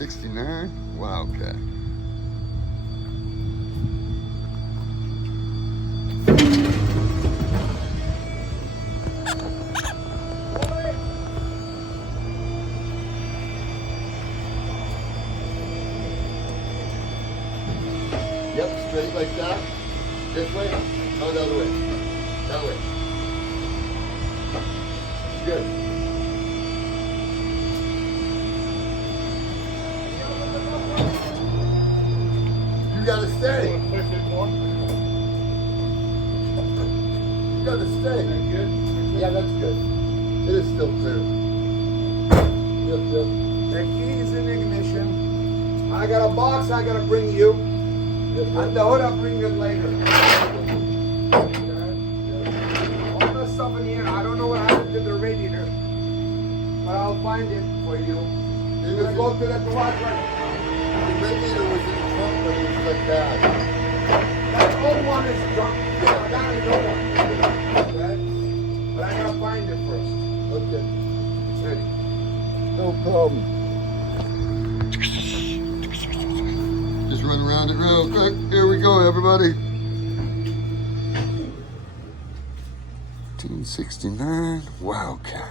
1969 Wildcat. Yep, straight like that. This way. No, the other way. That way. Good. You gotta stay. You gotta stay. Is that good? Yeah, that's good. It is still clear. Yep, yep. The keys in ignition. I got a box I gotta bring you. Yep, yep. And the hood I'll bring you later. All the stuff in here, I don't know what happened to the radiator. But I'll find it for you. You're gonna go to the garage right now. The radiator was in the trunk, but it was like that. That old one is drunk. I got a new one. Okay? But I gotta find it first. Okay. It's ready. No problem. Just run around it real quick. Here we go, everybody. 1969 Wildcat.